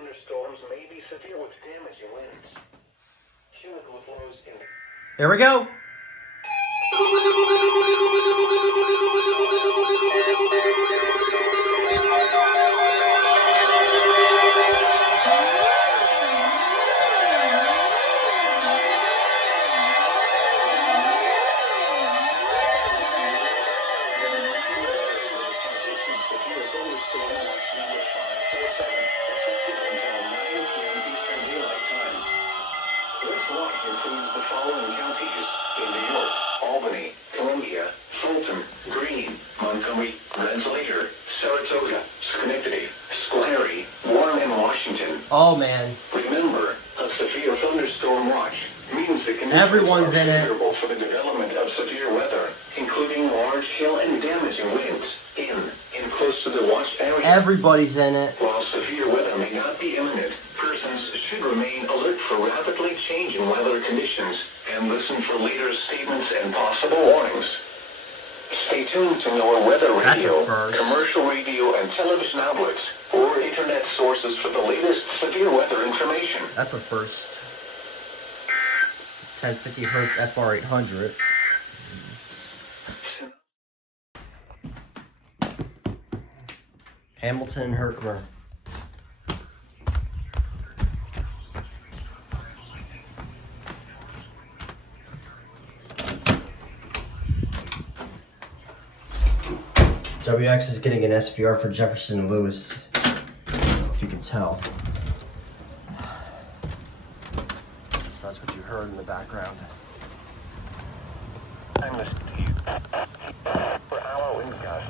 thunderstorms may be severe with damaging winds. Chemical flows in. Here we go. Includes the following counties in New York: Albany, Columbia, Fulton, Greene, Montgomery, Rensselaer, Saratoga, Schenectady, Schoharie, Warren, and Washington. Oh man. Remember, a severe thunderstorm watch means the conditions Everyone's are in it. favorable for the development of severe weather, including large hail and damaging winds in close to the watched area. Everybody's in it. While severe weather may not be imminent, persons should remain alert for rapidly changing weather conditions and listen for later statements and possible warnings. Stay tuned to our weather radio, commercial radio and television outlets, or internet sources for the latest severe weather information. That's a first. 1050 hertz FR800. Hamilton and Herkimer. WX is getting an SVR for Jefferson and Lewis, if you can tell. So that's what you heard in the background. I'm listening for our wind gusts.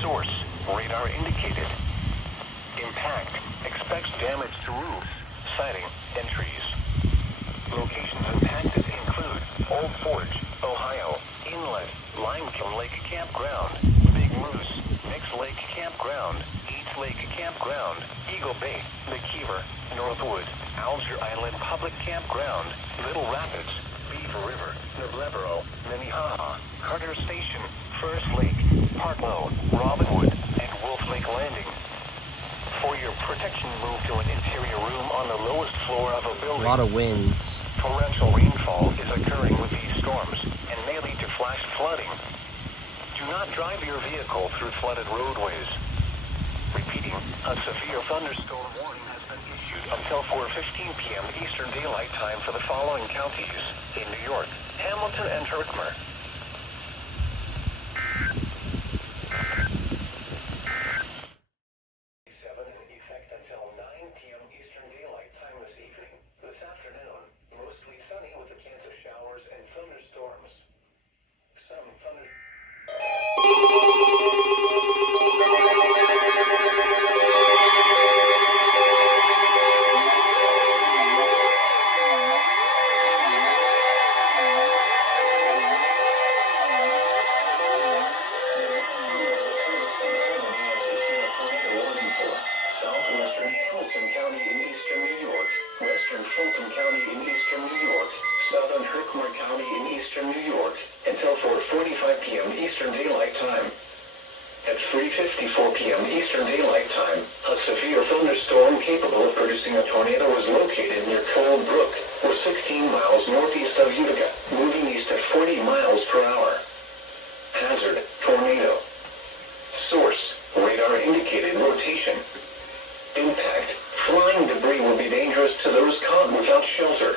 Source, radar indicated. Impact, expects damage to roofs, siding, and trees. Locations impacted include Old Forge, Ohio, Inlet, Limekiln Lake Campground, Big Moose, Nix Lake Campground, East Lake Campground, Eagle Bay, McKeever, Northwood, Alger Island Public Campground, Little Rapids, Beaver River, Nableboro, Minnehaha, Carter Station, First Lake, Parklow, Robinwood, and Wolf Lake Landing. For your protection, move to an interior room on the lowest floor of a building. There's a lot of winds. Torrential rainfall is occurring with these storms and may lead to flash flooding. Do not drive your vehicle through flooded roadways. Repeating, a severe thunderstorm warning has been issued until 4:15 p.m. Eastern Daylight Time for the following counties in New York: Hamilton and Herkimer. In effect until 9 p.m. Eastern Daylight Time this evening. This afternoon, mostly sunny with a chance of showers and thunderstorms. Some thunder. Southwestern Hamilton County in eastern New York, western Fulton County in eastern New York, southern Herkimer County in eastern New York, until 4:45 p.m. Eastern Daylight Time. At 3:54 p.m. Eastern Daylight Time, a severe thunderstorm capable of producing a tornado was located near Cold Brook, or 16 miles northeast of Utica, moving east at 40 miles per hour. Hazard, tornado. Source, radar indicated rotation. Impact, flying debris will be dangerous to those caught without shelter.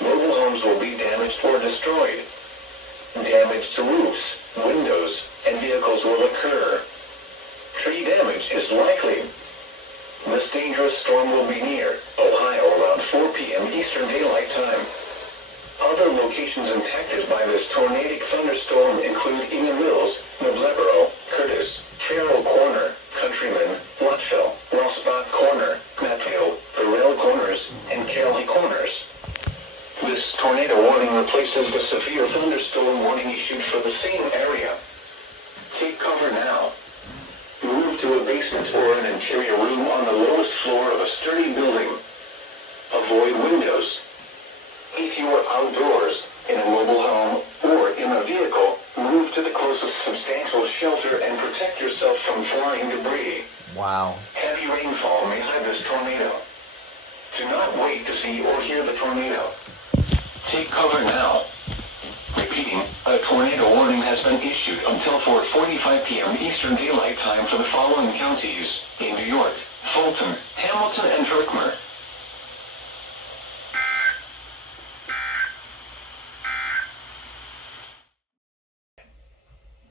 Mobile homes will be damaged or destroyed. Damage to roofs, windows, and vehicles will occur. Tree damage is likely. This dangerous storm will be near Ohio around 4 p.m. Eastern Daylight Time. Other locations impacted by this tornadic thunderstorm include Ena Mills, Nableboro, Curtis, Farrell Corner, Countryman, Luttrell, Rossbach Corner, Matfield, Burrell Corners, and Kelly Corners. This tornado warning replaces the severe thunderstorm warning issued for the same area. Take cover now. Move to a basement or an interior room on the lowest floor of a sturdy building. Avoid windows. If you are outdoors, in a mobile home, or in a vehicle, move to the closest substantial shelter and protect yourself from flying debris. Wow. Have heavy rainfall may hide this tornado. Do not wait to see or hear the tornado. Take cover now. Repeating, a tornado warning has been issued until 4:45 p.m. Eastern Daylight Time for the following counties in New York: Fulton, Hamilton, and Herkimer.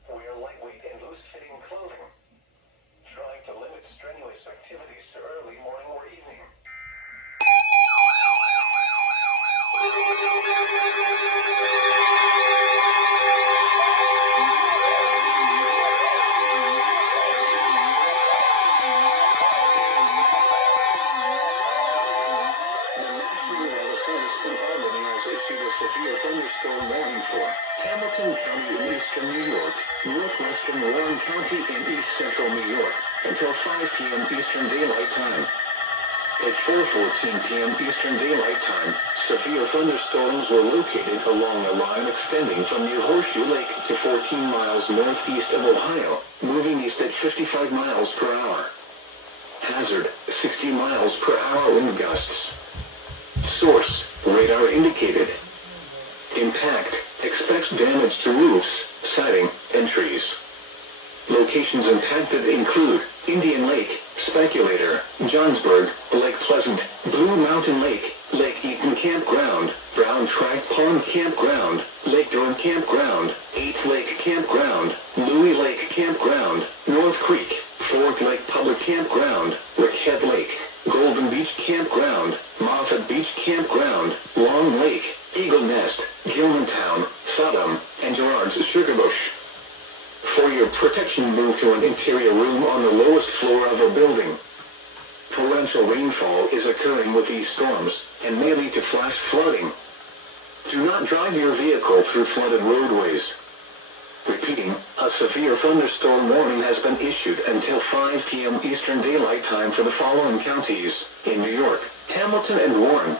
Wear lightweight and loose-fitting clothing. Trying to limit strenuous activities to early morning or evening. Severe thunderstorm warning for Hamilton County in eastern New York, northwestern Warren County in east central New York, until 5 p.m. Eastern Daylight Time. At 4:14 p.m. Eastern Daylight Time, severe thunderstorms were located along a line extending from near Horseshoe Lake to 14 miles northeast of Ohio, moving east at 55 miles per hour. Hazard, 60 miles per hour wind gusts. Source, radar indicated. Impact, expects damage to roofs, siding, and trees. Locations impacted include Indian Lake, Speculator, Johnsburg, Lake Pleasant, Blue Mountain Lake, Lake Eaton Campground, Brown Track Pond Campground, Lake Durham Campground, 8th Lake Campground, Louis Lake Campground, North Creek, Fork Lake Public Campground, Rickhead Lake, Golden Beach Campground, Moffett Beach Campground, Long Lake, Eagle Nest, Gilmantown, Sodom, and Gerard's Sugarbush. For your protection, move to an interior room on the lowest floor of a building. Torrential rainfall is occurring with these storms, and may lead to flash flooding. Do not drive your vehicle through flooded roadways. Repeating, a severe thunderstorm warning has been issued until 5 p.m. Eastern Daylight Time for the following counties in New York, Hamilton, and Warren.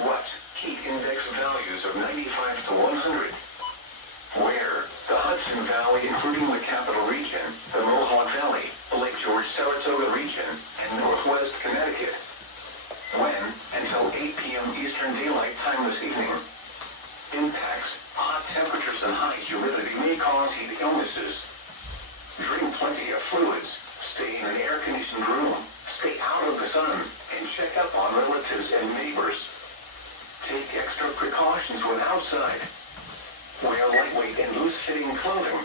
What? Heat index values of 95 to 100. Where? The Hudson Valley, including the Capital Region, the Mohawk Valley, Lake George, Saratoga region, and Northwest Connecticut. When? Until 8 p.m. Eastern Daylight Time this evening. Impacts: hot temperatures and high humidity may cause heat illnesses. Drink plenty of fluids. Stay in an air-conditioned room. Stay out of the sun, and check up on relatives and neighbors. Take extra precautions when outside. Wear lightweight and loose-fitting clothing.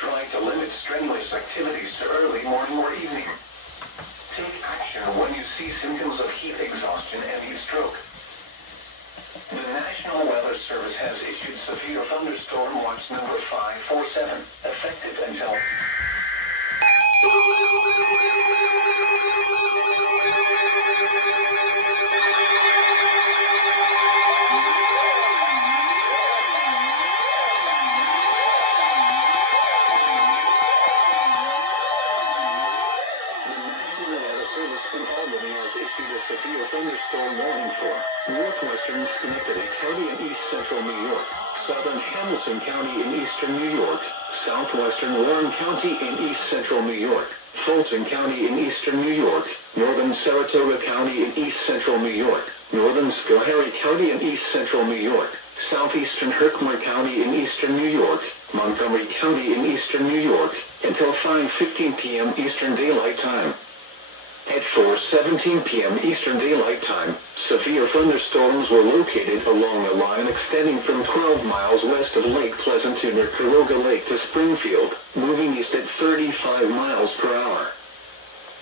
Try to limit strenuous activities to early morning or evening. Take action when you see symptoms of heat exhaustion and heat stroke. The National Weather Service has issued severe thunderstorm watch number 547, effective until... Severe thunderstorm warning for northwestern Schenectady County in east central New York, southern Hamilton County in eastern New York, southwestern Warren County in east central New York, Fulton County in eastern New York, northern Saratoga County in east central New York, northern Schoharie County in east central New York, southeastern Herkimer County in eastern New York, Montgomery County in eastern New York, until 5:15 p.m. Eastern Daylight Time. At 4:17 p.m. Eastern Daylight Time, severe thunderstorms were located along a line extending from 12 miles west of Lake Pleasant to near Caroga Lake to Springfield, moving east at 35 miles per hour.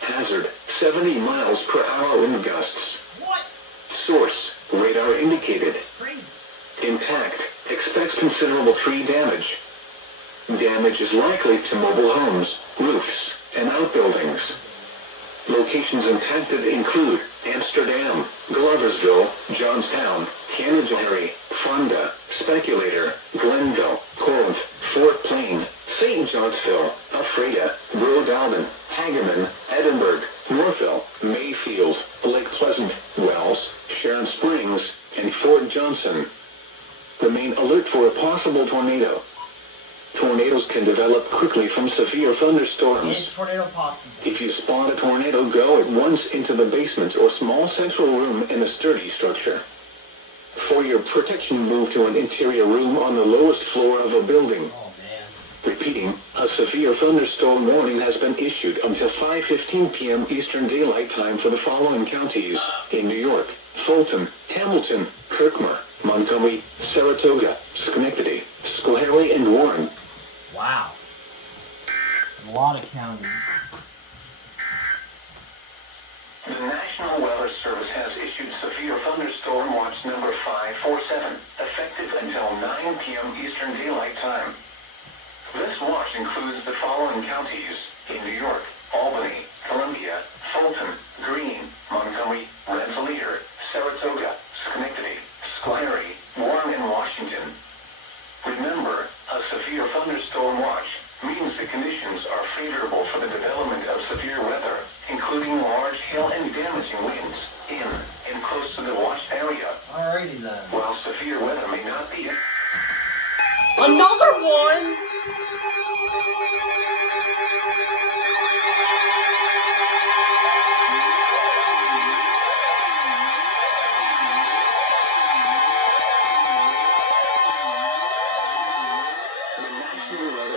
Hazard, 70 miles per hour wind gusts. What? Source, radar indicated. Crazy. Impact, expects considerable tree damage. Damage is likely to mobile homes, roofs, and outbuildings. Locations impacted include Amsterdam, Gloversville, Johnstown, Canajoharie, Fonda, Speculator, Glenville, Corinth, Fort Plain, St. Johnsville, Ephrata, Rhode Island, Hagerman, Edinburgh, Northville, Mayfield, Lake Pleasant, Wells, Sharon Springs, and Fort Johnson. Remain alert for a possible tornado. Tornadoes can develop quickly from severe thunderstorms. Is tornado possible? If you spot a tornado, go at once into the basement or small central room in a sturdy structure. For your protection, move to an interior room on the lowest floor of a building. Oh man. Repeating, a severe thunderstorm warning has been issued until 5:15 p.m. Eastern Daylight Time for the following counties in New York: Fulton, Hamilton, Herkimer, Montgomery, Saratoga, Schenectady, Schoharie, and Warren. Wow. A lot of counties. The National Weather Service has issued severe thunderstorm watch number 547, effective until 9 p.m. Eastern Daylight Time. This watch includes the following counties in New York: Albany, Columbia, Fulton, Greene, Montgomery, Rensselaer, Saratoga, Schenectady, Schoharie, Warren, and Washington. Remember, a severe thunderstorm watch means the conditions are favorable for the development of severe weather, including large hail and damaging winds in and close to the watch area. Alrighty then. While severe weather may not be... Another one!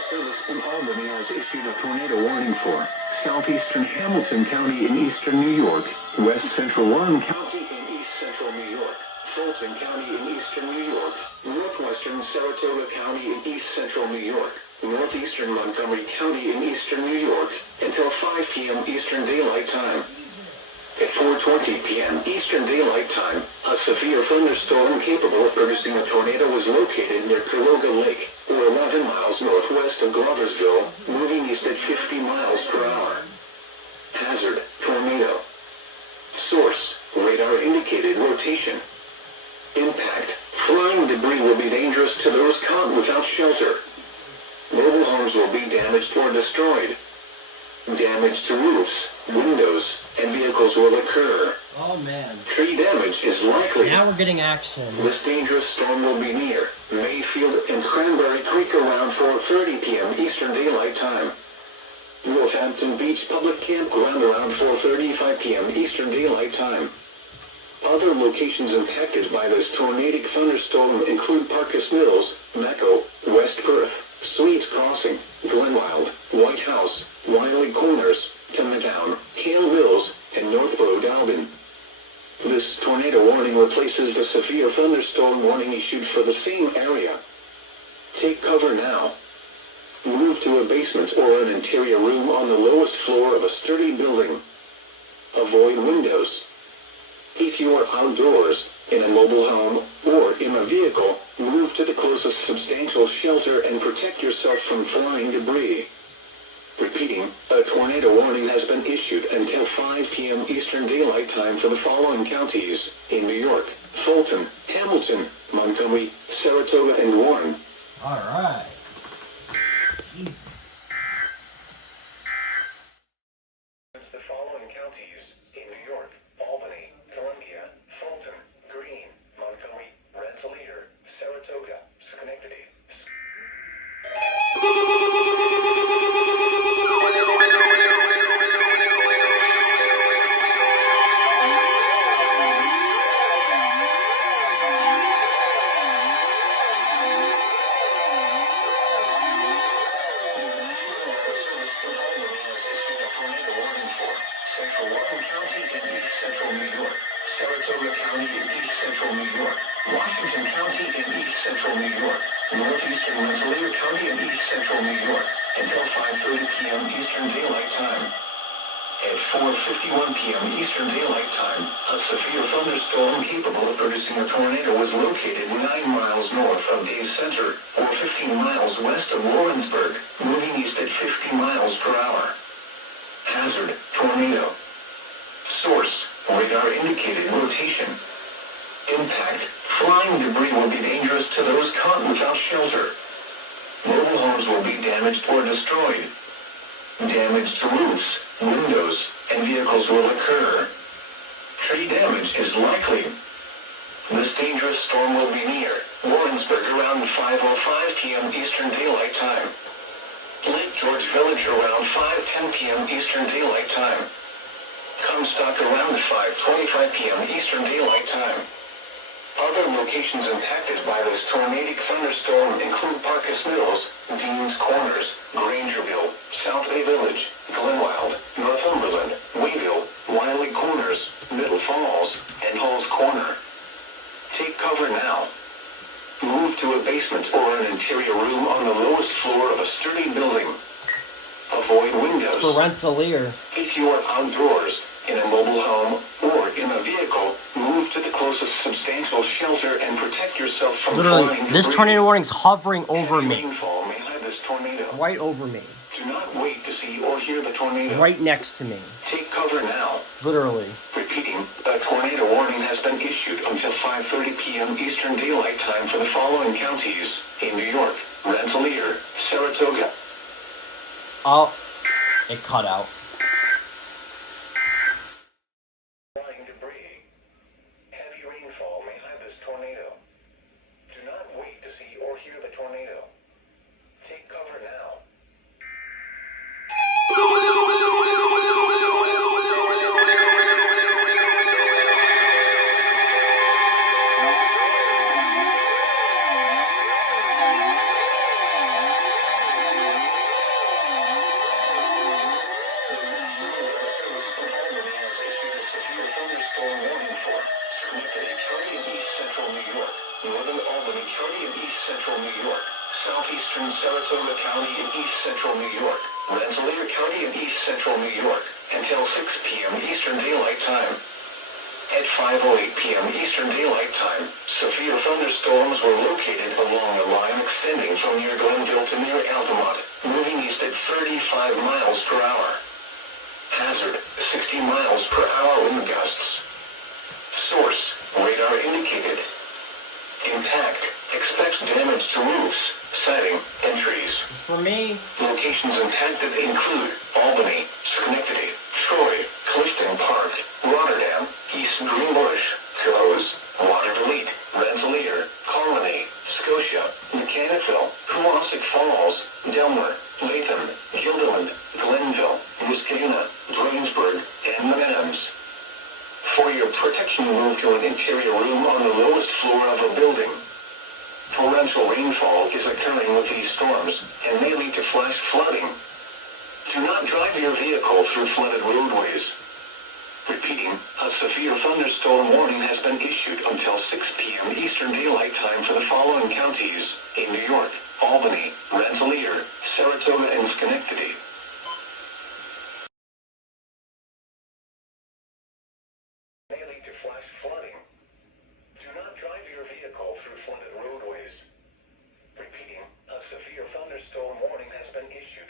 Service in Albany has issued a tornado warning for southeastern Hamilton County in eastern New York, west central Warren County in east central New York, Fulton County in eastern New York, northwestern Saratoga County in east central New York, northeastern Montgomery County in eastern New York, until 5 p.m. Eastern Daylight Time. At 4:20 p.m. Eastern Daylight Time, a severe thunderstorm capable of producing a tornado was located near Cuyahoga Lake, or 11 miles northwest of Gloversville, moving east at 50 miles per hour. Hazard: tornado. Source: radar indicated rotation. Impact: flying debris will be dangerous to those caught without shelter. Mobile homes will be damaged or destroyed. Damage to roofs, windows, and vehicles will occur. Oh man. Tree damage is likely. Now we're getting action. This dangerous storm will be near Mayfield and Cranberry Creek around 4:30 p.m. Eastern Daylight Time. Northampton Beach Public Campground around 4:35 p.m. Eastern Daylight Time. Other locations impacted by this tornadic thunderstorm include Parkus Mills, Mecco, West Perth, Sweets Crossing, Glenwild, White House, Wiley Corners, Town, Hale Mills, and Northborough Dalbin. This tornado warning replaces the severe thunderstorm warning issued for the same area. Take cover now. Move to a basement or an interior room on the lowest floor of a sturdy building. Avoid windows. If you are outdoors, in a mobile home, or in a vehicle, move to the closest substantial shelter and protect yourself from flying debris. Repeating, a tornado warning has been issued until 5 p.m. Eastern Daylight Time for the following counties in New York: Fulton, Hamilton, Montgomery, Saratoga, and Warren. Alright. Jesus. The following counties in New York: Albany, Columbia, Fulton, Greene, Montgomery, Rensselaer, Saratoga, Schenectady. Saratoga County in east central New York, Washington County in east central New York, northeastern Rensselaer County in east central New York, until 5:30 p.m. Eastern Daylight Time. At 4:51 p.m. Eastern Daylight Time, a severe thunderstorm capable of producing a tornado was located 9 miles north of Dave's Center, or 15 miles west of Lawrenceburg, moving east at 50 miles per hour. Hazard: tornado. Source: radar indicated rotation. Impact: flying debris will be dangerous to those caught without shelter. Mobile homes will be damaged or destroyed. Damage to roofs, windows, and vehicles will occur. Tree damage is likely. This dangerous storm will be near Warrensburg around 5:05 p.m. Eastern Daylight Time. Lake George Village around 5:10 p.m. Eastern Daylight Time. Comstock around 5:25 p.m. Eastern Daylight Time. Other locations impacted by this tornadic thunderstorm include Parkus Mills, Dean's Corners, Grangerville, South Bay Village, Glenwild, Northumberland, Wayville, Wiley Corners, Middle Falls, and Hall's Corner. Take cover now. Move to a basement or an interior room on the lowest floor of a sturdy building. Avoid windows. For Rensselaer. If you are outdoors, in a mobile home, or in a vehicle, move to the closest substantial shelter and protect yourself from Literally, flying this debris. tornado warning's hovering over Heavy me. rainfall may hide this tornado. Right over me. Do not wait to see or hear the tornado. Right next to me. Take cover now. Literally. Repeating, a tornado warning has been issued until 5:30 p.m. Eastern Daylight Time for the following counties in New York: Rensselaer, Saratoga. Oh, it cut out. Flying debris. Heavy rainfall may hide this tornado. Do not wait to see or hear the tornado. Take cover now. Southeastern Saratoga County in East Central New York, Rensselaer County in East Central New York, until 6 p.m. Eastern Daylight Time. At 5:08 p.m. Eastern Daylight Time, severe thunderstorms were located along a line extending from near Glenville to near Altamont, moving east at 35 miles per hour. Hazard, 60 miles per hour wind gusts. Source, radar indicated. Impact, expect damage to roofs, siding, and trees. It's for me. Locations impacted include Albany, Schenectady, Troy, Clifton Park, Rotterdam, East Greenbush, Close, Waterville, Rensselaer, Colony, Scotia, Mechanicsville, Kewaskum Falls, Delmer, Latham, Guilderland, Glenville, Muscatine, Drainsburg, and Manassas. For your protection, move to an interior room on the lowest floor of a building. Torrential rainfall is occurring with these storms and may lead to flash flooding. Do not drive your vehicle through flooded roadways. Repeating, a severe thunderstorm warning has been issued until 6 p.m. Eastern Daylight Time for the following counties in New York: Albany, Rensselaer, Saratoga, and Schenectady. May lead to flash flooding. Do not drive your vehicle through flooded roadways. Repeating, a severe thunderstorm warning has been issued.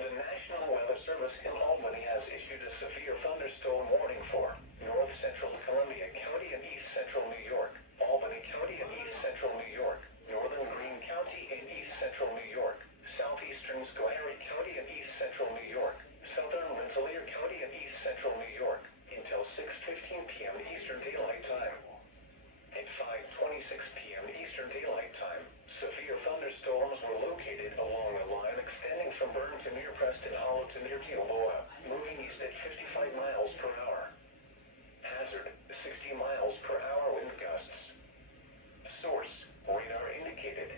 The National Weather Service in Albany has issued a severe thunderstorm warning for North Central Columbia County and East Central New York, Albany County and East Central New York, Northern Greene County and East Central New York, Southeastern Schoharie County and East Central New York, Southern Rensselaer County and East Central New York, until 6:15 p.m. Eastern Daylight Time. At 5:26 p.m. Eastern Daylight Time, severe thunderstorms were located along a line extending from Bern to near Preston Hollow to near Gilboa, moving east at 55 miles per hour. Hazard, 60 miles per hour wind gusts. Source, radar indicated.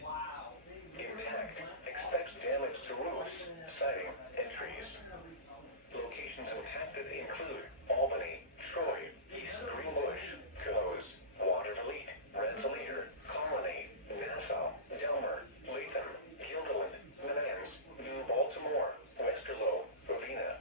Impact, expect damage to roofs, siding, and trees. Locations impacted include Albany, Troy, East Greenbush, Close, Waterville, Rensselaer, Colony, Nassau, Delmer, Latham, Guilderland, Manassas, New Baltimore, Westerlo, Ravina,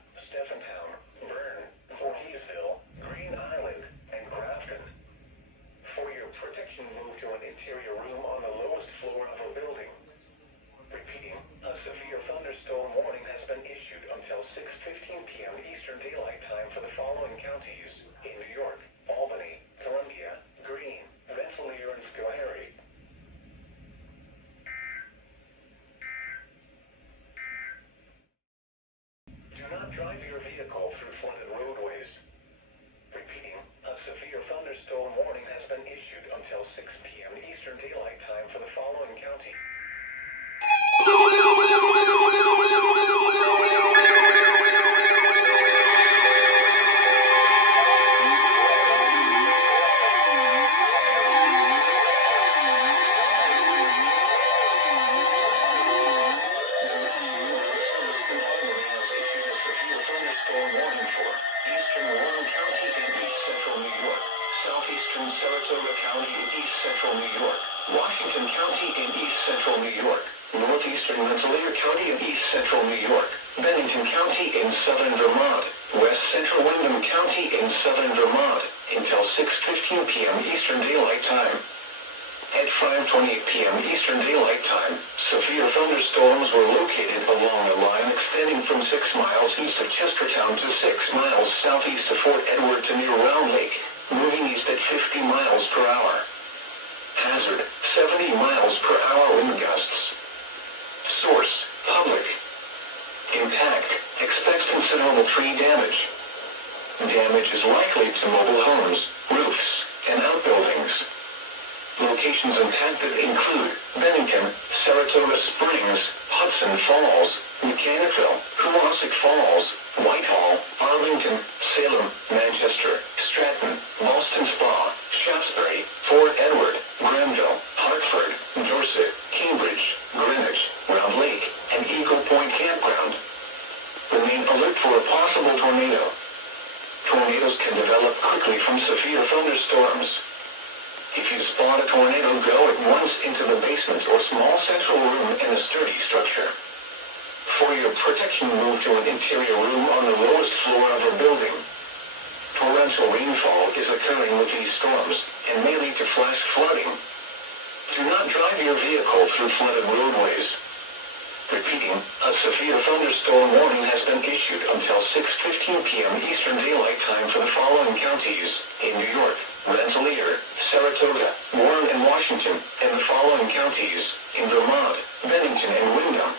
central New York, northeastern Rensselaer County in east central New York, Bennington County in southern Vermont, west central Windham County in southern Vermont, until 6:15 p.m. Eastern Daylight Time. At 5:28 p.m. Eastern Daylight Time, severe thunderstorms were located along the line extending from 6 miles east of Chestertown to 6 miles southeast of Fort Edward to near Round Lake, moving east at 50 miles per hour. Hazard, 70 miles per hour wind gusts. Source, public. Impact, expects considerable tree damage. Damage is likely to mobile homes, roofs, and outbuildings. Locations impacted include Bennington, Saratoga Springs, Hudson Falls, Mechanicville, Kewasik Falls, Whitehall, Arlington, Salem, Manchester, Stratton, Boston Spa, Shaftesbury, Fort Edward, Granville, Hartford, Dorset, Cambridge, Greenwich, Round Lake, and Eagle Point Campground. Remain alert for a possible tornado. Tornadoes can develop quickly from severe thunderstorms. If you spot a tornado, go at once into the basement or small central room in a sturdy structure. For your protection, move to an interior room on the lowest floor of a building. Torrential rainfall is occurring with these storms and may lead to flash flooding. Do not drive your vehicle through flooded roadways. Repeating, a severe thunderstorm warning has been issued until 6:15 p.m. Eastern Daylight Time for the following counties in New York, Rensselaer, Saratoga, Warren and Washington, and the following counties in Vermont, Bennington and Windham.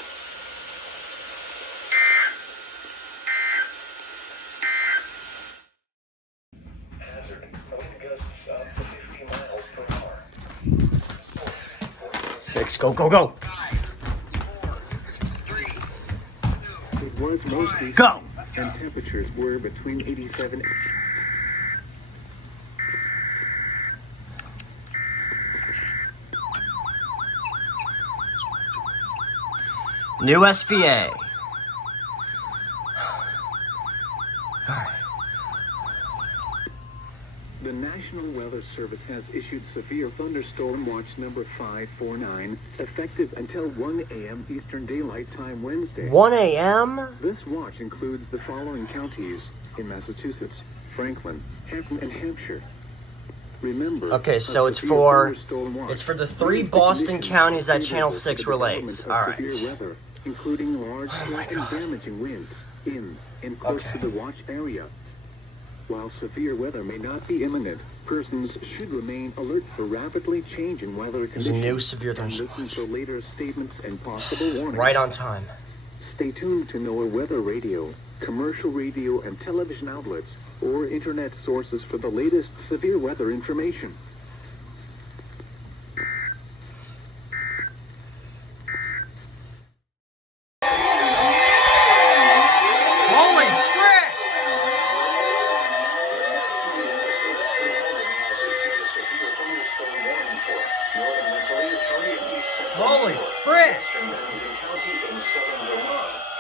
Hazard, wind gusts up to 50 miles per hour. 6, go, go, go. It was mostly Go. and temperatures were between 87. New SVA. The National Weather Service has issued severe thunderstorm watch number 549, effective until 1 a.m. Eastern Daylight Time Wednesday. 1 a.m.? This watch includes the following counties in Massachusetts: Franklin, Hampton, and Hampshire. Remember, Okay, so it's for the 3 Boston counties that Channel 6 relays. All right. Severe weather, including large and damaging winds in and close to the watch area. While severe weather may not be imminent, persons should remain alert for rapidly changing weather There's conditions. a new severe And thunderstorm. listen for later statements and possible warnings. Right on time. Stay tuned to NOAA weather radio, commercial radio and television outlets, or internet sources for the latest severe weather information. Holy frick! Holy frick!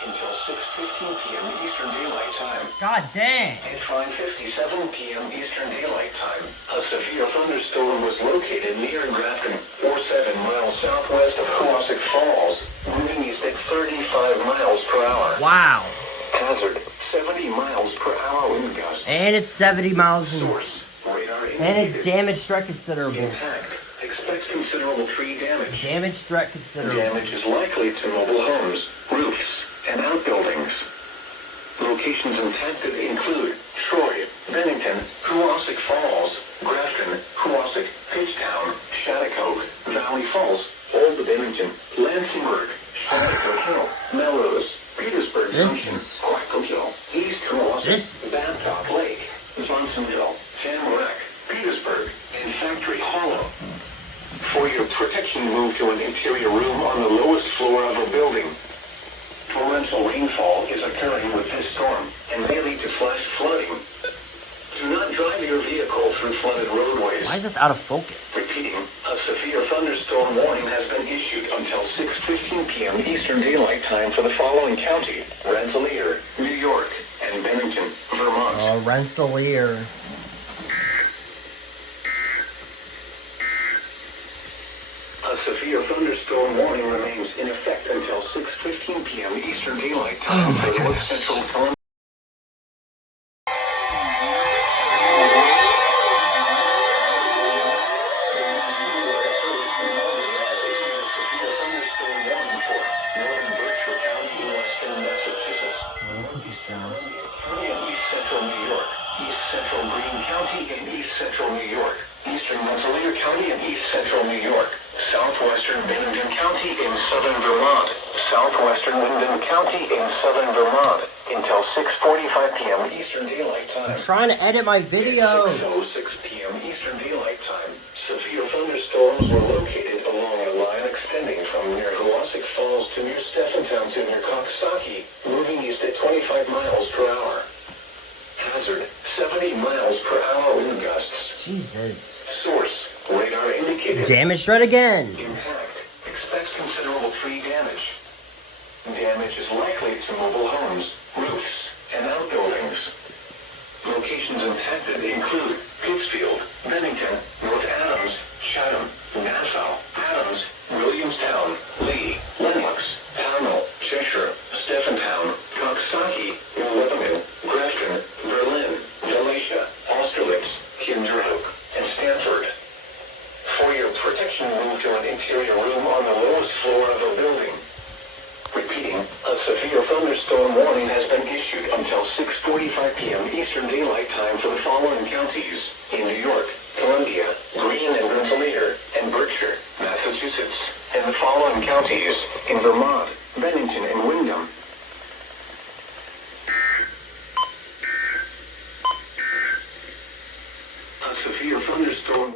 Until 6:15 p.m. Eastern Daylight Time. God dang! At 5:57 p.m. Eastern Daylight Time, a severe thunderstorm was located near Grafton, or 7 miles southwest of Kewasik Falls, moving east at 35 miles per hour. Wow. Hazard, 70 miles per hour wind gusts. And it's 70 miles an hour. Source, radar And it's indicated. damage threat considerable. Impact, expects considerable tree damage. Damage threat considerable. Damage is likely to mobile homes, roofs, and outbuildings. Locations impacted include Troy, Bennington, Kewasik Falls, Grafton, Kewasik, Fitchtown, Shattuck, Valley Falls, Old Bennington, Lansingburg, Shattuck Hill, Melrose, Petersburg This Junction, is- Quackle Hill, East Kewasik, This- Babcock Lake, Johnsonville, Tamarack, Petersburg, and Factory Hollow. For your protection, move to an interior room on the lowest floor of a building. Torrential rainfall is occurring with this storm and may lead to flash flooding. Do not drive your vehicle through flooded roadways. Why is this out of focus? Repeating, a severe thunderstorm warning has been issued until 6:15 p.m. Eastern Daylight Time for the following county: Rensselaer, New York, and Bennington, Vermont. Rensselaer. A severe thunderstorm thunderstorm warning remains in effect until 6:15 p.m. Eastern Daylight Time for North Central Columbia. Down. East Central New York, East Central Greene County in East Central New York, Eastern Rensselaer County in East Central New York, Southwestern Bennington County in Southern Vermont, Southwestern Wyndham County in Southern Vermont, until 6:45 p.m. Eastern Daylight Time. I'm trying to edit my video. 6:06 p.m. Eastern Daylight Time. Severe thunderstorms were located along a line extending from near Hawasik Falls to near Stephentown to near Coxsackie, moving east at 25 miles per hour. Hazard, 70 miles per hour wind gusts. Jesus. Source, radar indicated. Damage threat again. Impact, expects considerable tree damage. Damage is likely to mobile homes, roofs, and outbuildings. Locations impacted include Pittsfield, Bennington, North Adams, Chatham, Nassau, Adams, Williamstown, Lee, Lenox, Pownell, Cheshire, Stephentown, Coxsackie, Lebanon, Grafton, Berlin, Galatia, Austerlitz, Kinderhook, and Stanford. For your protection, move to an interior room on the lowest floor of the building. Repeating, a severe thunderstorm warning has been issued until 6:45 p.m. Eastern Daylight Time for the following counties in New York, Columbia, Greene and Rensselaer, and Berkshire, Massachusetts, and the following counties in Vermont, Bennington and Wyndham. A severe thunderstorm.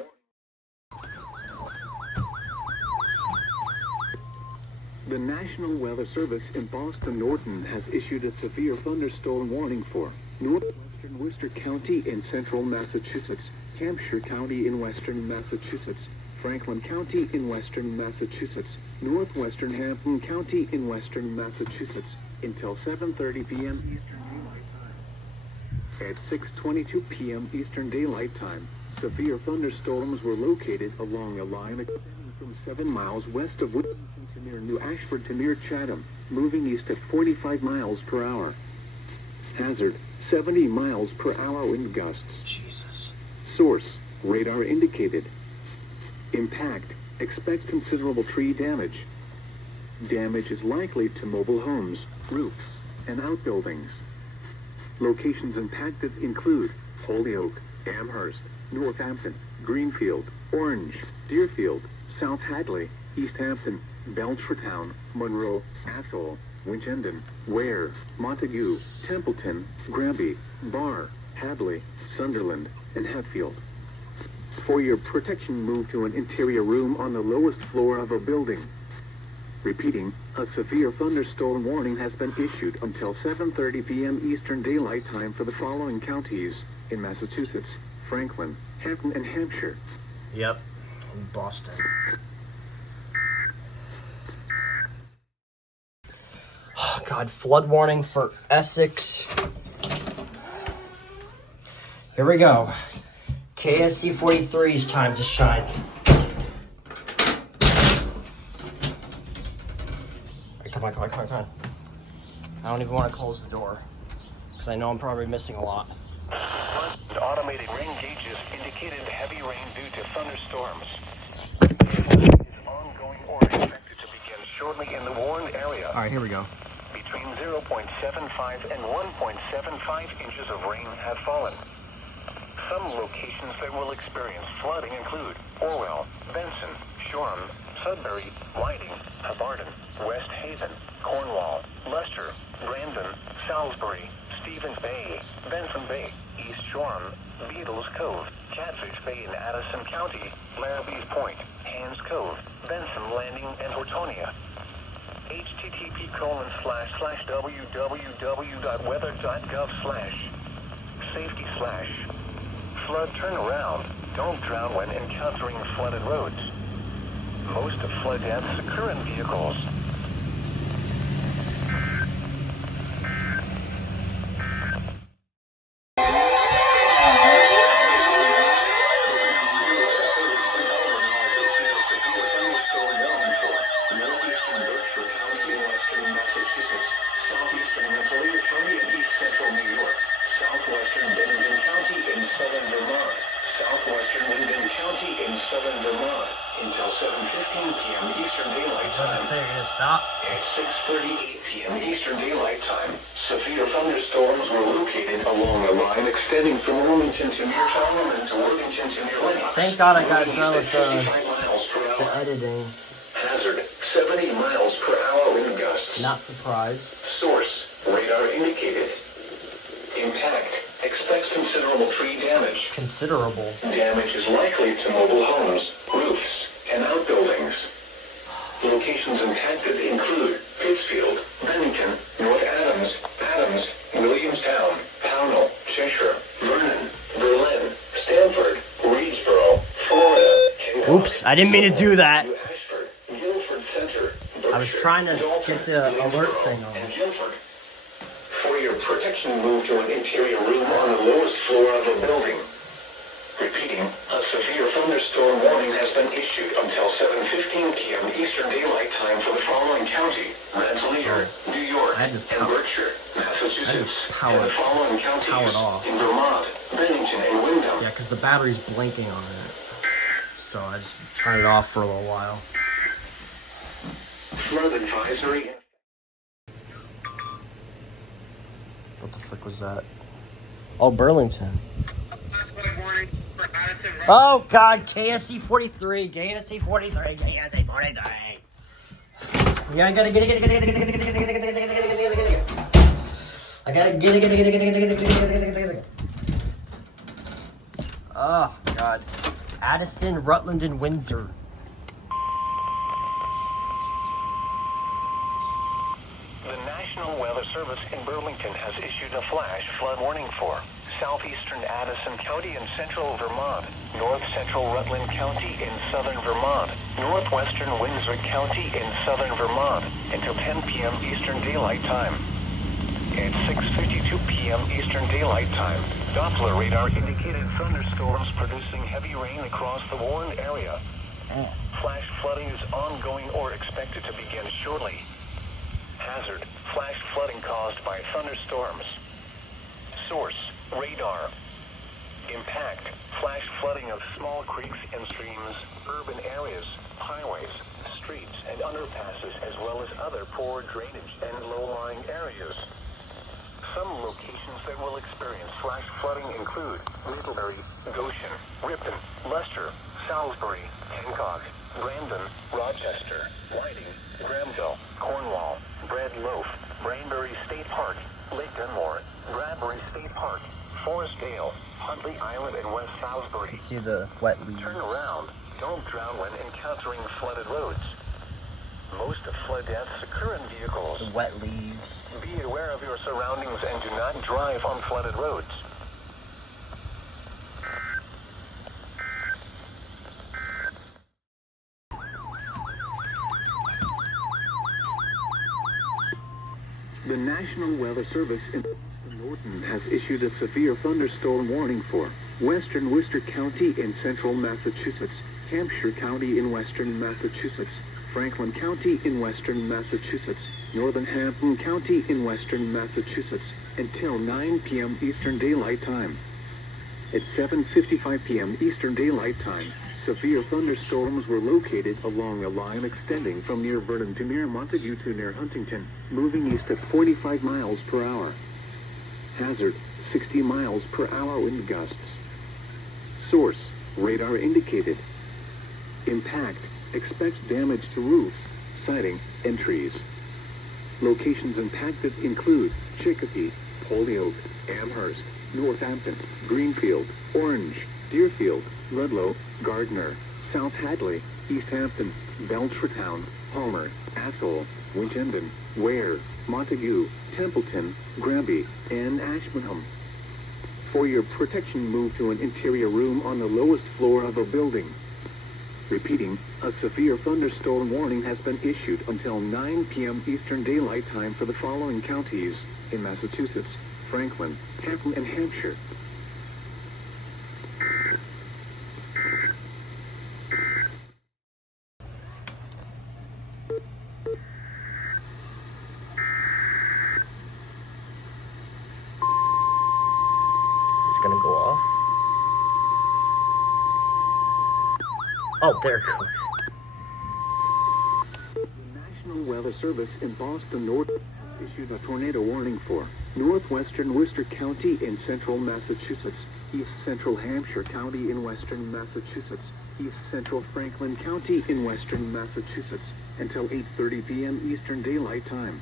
The National Weather Service in Boston Norton has issued a severe thunderstorm warning for northwestern Worcester County in central Massachusetts, Hampshire County in western Massachusetts, Franklin County in western Massachusetts, northwestern Hampton County in western Massachusetts, until 7:30 p.m. Eastern Daylight Time. At 6:22 p.m. Eastern Daylight Time, severe thunderstorms were located along a line extending from 7 miles west of Woodland to near New Ashford to near Chatham, moving east at 45 miles per hour. Hazard, 70 miles per hour wind gusts. Jesus. Source, radar indicated. Impact, expect considerable tree damage. Damage is likely to mobile homes, roofs, and outbuildings. Locations impacted include Holyoke, Amherst, Northampton, Greenfield, Orange, Deerfield, South Hadley, East Hampton, Belchertown, Monroe, Athol, Winchendon, Ware, Montague, Templeton, Granby, Barr, Hadley, Sunderland, and Hatfield. For your protection, move to an interior room on the lowest floor of a building. Repeating, a severe thunderstorm warning has been issued until 7:30 p.m. Eastern Daylight Time for the following counties in Massachusetts, Franklin, Hampton, and Hampshire. Yep. Boston. Oh, God, flood warning for Essex. Here we go. KSC 43's time to shine. Come on, come on, come on, come on. I don't even want to close the door because I know I'm probably missing a lot. Automated rain gauges indicated heavy rain due to thunderstorms. Is ongoing or expected to begin shortly in the warned area. All right, here we go. Between 0.75 and 1.75 inches of rain have fallen. Some locations that will experience flooding include Orwell, Benson, Shoreham, Sudbury, Whiting, Habarden, West Haven, Cornwall, Leicester, Brandon, Salisbury, Stevens Bay, Benson Bay, East Shoreham, Beatles Cove, Catfish Bay in Addison County, Larrabee's Point, Hands Cove, Benson Landing, and Hortonia. http://www.weather.gov/safety/flood turnaround. Don't drown when encountering flooded roads. Most of flood deaths occur in vehicles. in Berkshire County in western Massachusetts, southeastern Montague County in east central New York, southwestern Bennington County in southern Vermont, southwestern Minden County in southern Vermont, until 7:15 p.m. Eastern Daylight I was about to Time. say, you're gonna stop? At 6:38 p.m. Eastern Daylight Time, severe thunderstorms were located along a line extending from Wilmington to near Charlton to Worthington to near Lennox. Thank God I got done with 55 miles per the hour. editing. Hazard, 70 miles per hour wind gusts. Not surprised. Source, radar indicated. Impact, expects considerable tree damage. Considerable. Damage is likely to mobile homes, roofs, and outbuildings. Locations impacted include Pittsfield, Bennington, North Adams, Williamstown, Pownell, Cheshire, Vernon, Berlin, Stamford, Reedsboro, Florida, Kentucky, Oops, I didn't mean to do that. New Ashford, Guilford Center, I was Berkshire, trying to Dalton, get the alert Greensboro, thing on. and Guilford. For your protection, move to an interior room on the lowest floor of a building. Repeating, a severe thunderstorm warning has been issued until 7:15 p.m. Eastern Daylight Time for the following county: Rensselaer, New York, I just and Berkshire, Massachusetts, powered- and the following counties powered off. in Vermont, Bennington, and Wyndham. Yeah, because the battery's blinking on it. So I just turn it off for a little while. Flood advisory. What the frick was that? Oh, Burlington. Flood warnings for Addison. Oh God, KSC 43, KSC 43, KSC 43. Yeah, I gotta get it. I gotta get it. Oh God, Addison, Rutland, and Windsor. The National Weather Service in Burlington has issued a flash flood warning for southeastern Addison County in central Vermont, north central Rutland County in southern Vermont, northwestern Windsor County in southern Vermont until 10 p.m. Eastern Daylight Time. At 6:52 p.m. Eastern Daylight Time, Doppler radar indicated thunderstorms producing heavy rain across the warned area. Flash flooding is ongoing or expected to begin shortly. Hazard, flash flooding caused by thunderstorms. Source, radar. Impact, flash flooding of small creeks and streams, urban areas, highways, streets, and underpasses, as well as other poor drainage and low-lying areas. Some locations that will experience flash flooding include Middlebury, Goshen, Ripon, Leicester, Salisbury, Hancock, Brandon, Rochester, Whiting, Granville, Cornwall, Bread Loaf, Brainbury State Park, Lake Dunmore, Bradbury State Park, Forest Dale, Huntley Island, and West Salisbury. You can see the wet leaves. Turn around. Don't drown when encountering flooded roads. Most flood deaths occur in vehicles. The wet leaves. Be aware of your surroundings and do not drive on flooded roads. The National Weather Service in Norton has issued a severe thunderstorm warning for western Worcester County in central Massachusetts, Hampshire County in western Massachusetts, Franklin County in western Massachusetts, northern Hampton County in western Massachusetts, until 9 p.m. Eastern Daylight Time. At 7:55 p.m. Eastern Daylight Time, severe thunderstorms were located along a line extending from near Vernon to near Montague to near Huntington, moving east at 45 miles per hour. Hazard, 60 miles per hour wind gusts. Source, radar indicated. Impact, expects damage to roofs, siding, and trees. Locations impacted include Chicopee, Holyoke, Amherst, Northampton, Greenfield, Orange, Deerfield, Ludlow, Gardner, South Hadley, East Hampton, Belchertown, Palmer, Atholl, Winchendon, Ware, Montague, Templeton, Granby, and Ashburnham. For your protection, move to an interior room on the lowest floor of a building. Repeating, a severe thunderstorm warning has been issued until 9 p.m. Eastern Daylight Time for the following counties in Massachusetts, Franklin, Hampton, and Hampshire. off. Oh, there it goes. The National Weather Service in Boston North issued a tornado warning for northwestern Worcester County in central Massachusetts, east central Hampshire County in western Massachusetts, east central Franklin County in western Massachusetts, until 8:30 p.m. Eastern Daylight Time.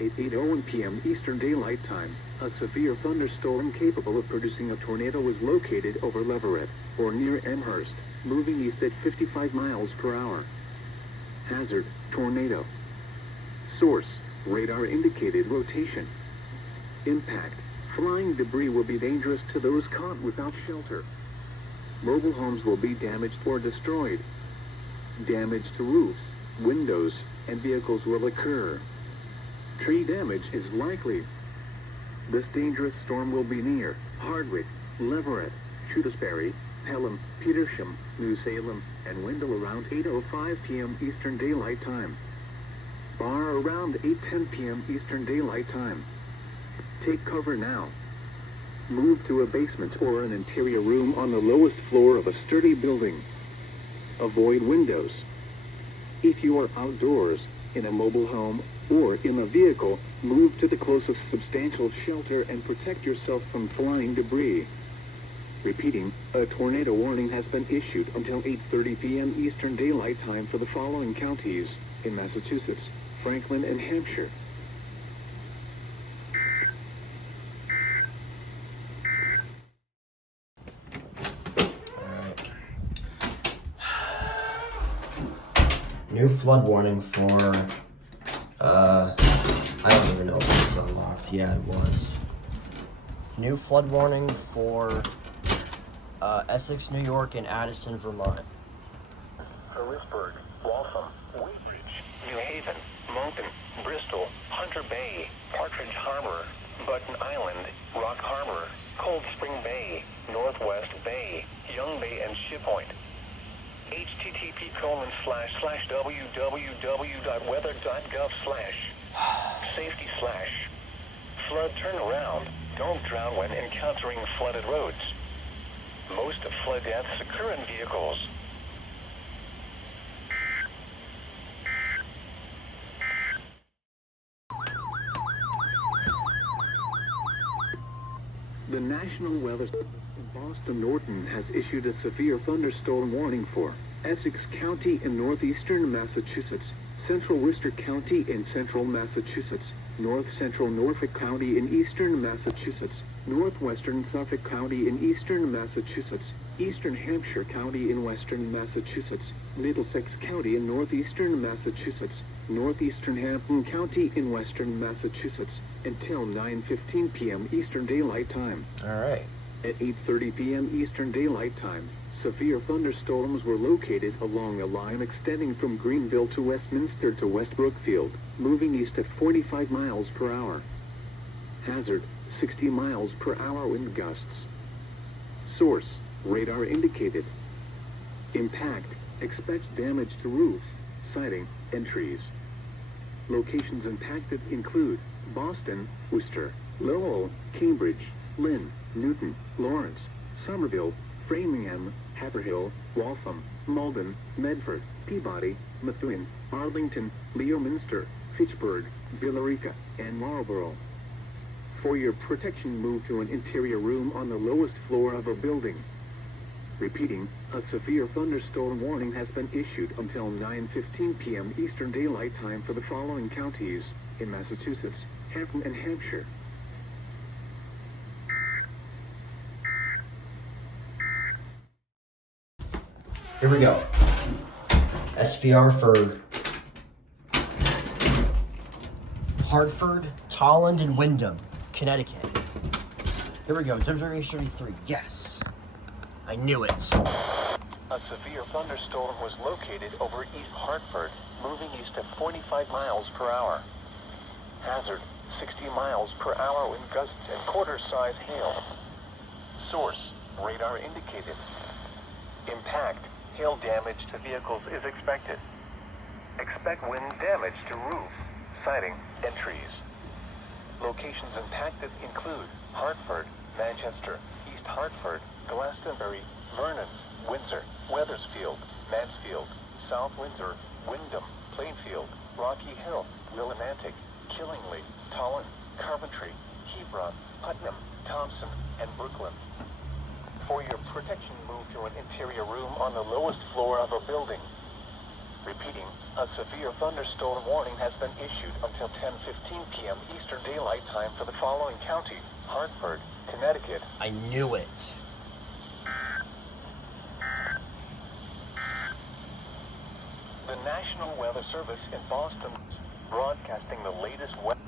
At 8:01 p.m. Eastern Daylight Time, a severe thunderstorm capable of producing a tornado was located over Leverett, or near Amherst, moving east at 55 miles per hour. Hazard, tornado. Source, radar indicated rotation. Impact, flying debris will be dangerous to those caught without shelter. Mobile homes will be damaged or destroyed. Damage to roofs, windows, and vehicles will occur. Tree damage is likely. This dangerous storm will be near Hardwick, Leverett, Shutesbury, Pelham, Petersham, New Salem, and Wendell around 8:05 p.m. Eastern Daylight Time. Bar around 8:10 p.m. Eastern Daylight Time. Take cover now. Move to a basement or an interior room on the lowest floor of a sturdy building. Avoid windows. If you are outdoors, in a mobile home, or in a vehicle, move to the closest substantial shelter and protect yourself from flying debris. Repeating, a tornado warning has been issued until 8:30 p.m. Eastern Daylight Time for the following counties in Massachusetts, Franklin, and Hampshire. New flood warning for, I don't even know if it's unlocked. Yeah, it was. New flood warning for Essex, New York, and Addison, Vermont. Harrisburg, Waltham, Woodbridge, New Haven, Moncton, Bristol, Hunter Bay, Partridge Harbor, Button Island, Rock Harbor, Cold Spring Bay, Northwest Bay, Young Bay, and Ship Point. http://www.weather.gov/safety/flood turnaround. Don't drown when encountering flooded roads. Most of flood deaths occur in vehicles. The National Weather Service in Boston Norton has issued a severe thunderstorm warning for Essex County in northeastern Massachusetts, central Worcester County in central Massachusetts, north central Norfolk County in eastern Massachusetts, northwestern Suffolk County in eastern Massachusetts, eastern Hampshire County in western Massachusetts, Middlesex County in northeastern Massachusetts, northeastern Hampton County in western Massachusetts, until 9:15 p.m. Eastern Daylight Time. All right. At 8:30 p.m. Eastern Daylight Time, severe thunderstorms were located along a line extending from Greenville to Westminster to West Brookfield, moving east at 45 miles per hour. Hazard, 60 miles per hour wind gusts. Source, radar indicated. Impact, expect damage to roof, siding, and trees. Locations impacted include Boston, Worcester, Lowell, Cambridge, Lynn, Newton, Lawrence, Somerville, Framingham, Haverhill, Waltham, Malden, Medford, Peabody, Methuen, Arlington, Leominster, Fitchburg, Billerica, and Marlborough. For your protection, move to an interior room on the lowest floor of a building. Repeating, a severe thunderstorm warning has been issued until 9:15 p.m. Eastern Daylight Time for the following counties in Massachusetts, Hampton, and Hampshire. Here we go. SVR for Hartford, Tolland, and Wyndham, Connecticut. Here we go. Temperature 33. Yes. I knew it. A severe thunderstorm was located over East Hartford, moving east at 45 miles per hour. Hazard, 60 miles per hour wind gusts and quarter-size hail. Source, radar indicated. Impact, hail damage to vehicles is expected. Expect wind damage to roof, siding, and trees. Locations impacted include Hartford, Manchester, East Hartford, Glastonbury, Vernon, Windsor, Wethersfield, Mansfield, South Windsor, Wyndham, Plainfield, Rocky Hill, Willimantic, Killingly, Tolland, Coventry, Hebron, Putnam, Thompson, and Brooklyn. For your protection, move to an interior room on the lowest floor of a building. Repeating, a severe thunderstorm warning has been issued until 10:15 p.m. Eastern Daylight Time for the following counties: Hartford, Connecticut. I knew it. The National Weather Service in Boston, broadcasting the latest weather.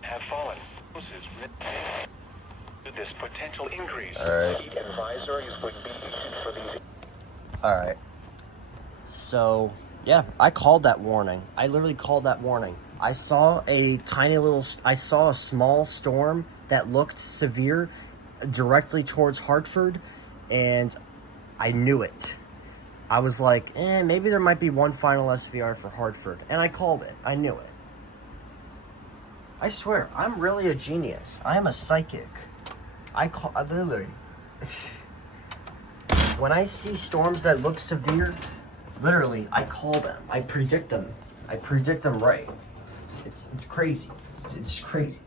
Have fallen. This potential increase. All right. Heat advisories would be issued for these. All right. So, yeah, I called that warning. I literally called that warning. I saw I saw a small storm that looked severe directly towards Hartford, and I knew it. I was like, maybe there might be one final SVR for Hartford. And I called it. I knew it. I swear, I'm really a genius. I am a psychic. I literally, when I see storms that look severe, literally, I call them. I predict them. I predict them right. It's crazy. It's crazy.